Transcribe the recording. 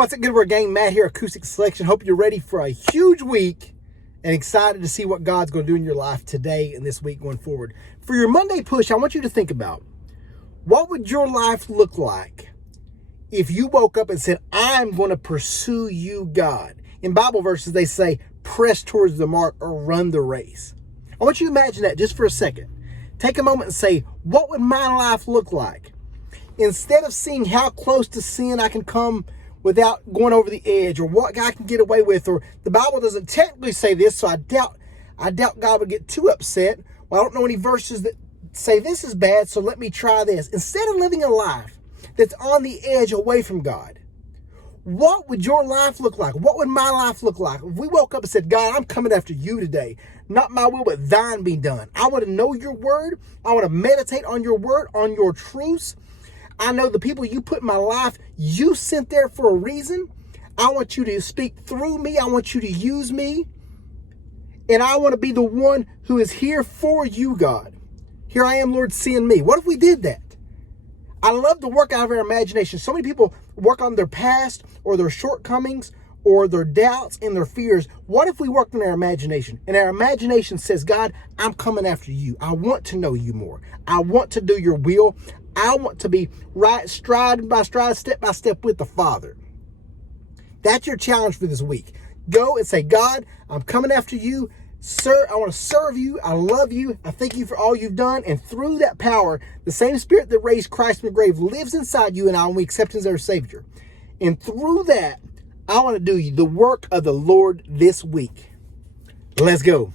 What's it good, we're gang? Matt here, Acoustic Selection. Hope you're ready for a huge week and excited to see what God's going to do in your life today and this week going forward. For your Monday push, I want you to think about, what would your life look like if you woke up and said, I'm going to pursue you, God? In Bible verses, they say, press towards the mark or run the race. I want you to imagine that just for a second. Take a moment and say, what would my life look like? Instead of seeing how close to sin I can come without going over the edge, or what God can get away with, or the Bible doesn't technically say this, so I doubt God would get too upset. Well, I don't know any verses that say this is bad, so let me try this. Instead of living a life that's on the edge away from God, what would your life look like? What would my life look like if we woke up and said, God, I'm coming after you today. Not my will, but thine be done. I want to know your word. I want to meditate on your word, on your truths. I know the people you put in my life, you sent there for a reason. I want you to speak through me. I want you to use me. And I want to be the one who is here for you, God. Here I am, Lord, send me. What if we did that? I love to work out of our imagination. So many people work on their past or their shortcomings or their doubts and their fears. What if we worked on our imagination? And our imagination says, God, I'm coming after you. I want to know you more. I want to do your will. I want to be right stride by stride, step by step with the Father. That's your challenge for this week. Go and say, God, I'm coming after you. Sir, I want to serve you. I love you. I thank you for all you've done. And through that power, the same Spirit that raised Christ from the grave lives inside you and I when we accept Him as our Savior. And through that, I want to do the work of the Lord this week. Let's go.